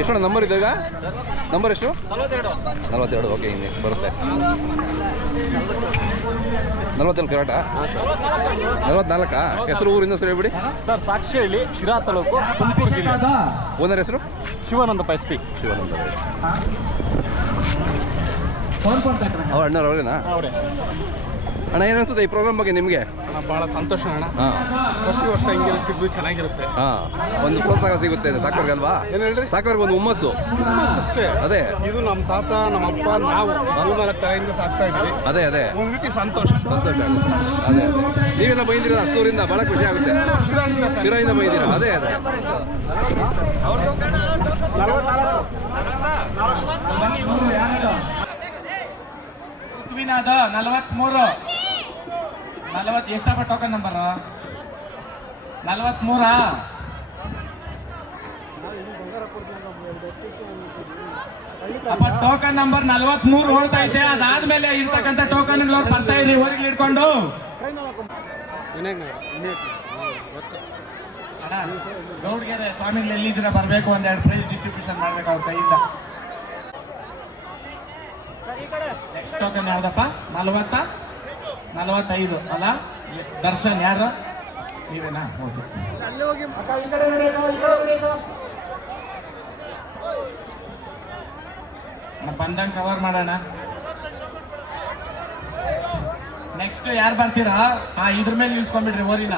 ಎಷ್ಟು ನಂಬರ್ ಇದ್ದಾಗ ನಂಬರ್ ಎಷ್ಟು 42 ಓಕೆ ಹಿಂಗೆ ಬರುತ್ತೆ 42 ಕರೆಕ್ಟಾ 44 ಹೆಸರು ಊರಿಂದ ಸರಿ ಹೇಳ್ಬಿಡಿ ಸರ್ ಸಾಕ್ಷಿ ಹೇಳಿ ಶಿರಾ ತಾಲೂಕು ತುಮಕೂರು ಜಿಲ್ಲೆ ಓನರ್ ಹೆಸರು ಶಿವಾನಂದ ಪೈಸ್ಪಿ ಶಿವಾನಂದ ಅವ್ರ ಅಣ್ಣವ್ರು ಅವ್ರೇನಾ ಅವರೇ ಅಣ್ಣ ಏನು ಅನ್ಸುತ್ತೆ ಈ ಪ್ರೋಗ್ರಾಮ್ ಬಗ್ಗೆ ನಿಮಗೆ ಭಾಳ ಸಂತೋಷ ಅಣ್ಣ ಹಾಂ ಪ್ರತಿ ವರ್ಷ ಹಿಂಗೆ ಸಿಗ್ದು ಚೆನ್ನಾಗಿರುತ್ತೆ ಹಾಂ ಒಂದು ಪ್ರೋತ್ಸಾಹ ಸಿಗುತ್ತೆ ಸಾಕೋರ್ಗಲ್ವಾ ಏನು ಹೇಳ್ರಿ ಸಾಕೋರ್ಗೆ ಒಂದು ಹುಮ್ಮಸ್ಸು ಅಷ್ಟೇ ಅದೇ ಇದು ನಮ್ಮ ತಾತ ನಮ್ಮ ಅಪ್ಪ ನಾವು 4 ತಲೆಯಿಂದ ಸಾಕ್ತಾ ಇದ್ವಿ ಅದೇ ಅದೇ ಒಂದು ರೀತಿ ಸಂತೋಷ ಸಂತೋಷ ಆಗುತ್ತೆ ಅದೇ ಅದೇ ನೀವೆಲ್ಲ ಬೈದಿರೋದು ಹತ್ತೂರಿಂದ ಭಾಳ ಖುಷಿ ಆಗುತ್ತೆ ಶಿರಾಯಿಂದ ಬೈದಿರ ಅದೇ ಅದೇ ಪೃಥ್ವಿನಾದ 43 ಎಷ್ಟಪ್ಪ ಟೋಕನ್ ನಂಬರ್ 43 ಅಪ್ಪ ಟೋಕನ್ ನಂಬರ್ 43 ಹೋಗ್ತೈತೆ. ಅದಾದ್ಮೇಲೆ ಇರ್ತಕ್ಕಂಥ ಟೋಕನ್ ಬರ್ತಾ ಇರಿ ಊರಿಗೆ ಹಿಡ್ಕೊಂಡು ಗೌಡ್ಗೆರೆ ಸ್ವಾಮಿಗಳು ಎಲ್ಲಿದ್ದೀರ ಬರಬೇಕು, ಒಂದೆರಡು ಪ್ರೈಸ್ ಡಿಸ್ಟ್ರಿಬ್ಯೂಷನ್ ಮಾಡ್ಬೇಕು ಅವ್ರ ಕೈಯಿಂದ. ನೆಕ್ಸ್ಟ್ ಟೋಕನ್ ಯಾವ್ದಪ್ಪ 45 ಅಲ್ಲ ದರ್ಶನ್ ಯಾರು ನೀವೇನಾ? ಬಂದಂಗೆ ಕವರ್ ಮಾಡೋಣ. ನೆಕ್ಸ್ಟ್ ಯಾರು ಬರ್ತೀರಾ? ಇದ್ರ ಮೇಲೆ ನಿಲ್ಸ್ಕೊಂಡ್ಬಿಡ್ರಿ ಓರಿನ.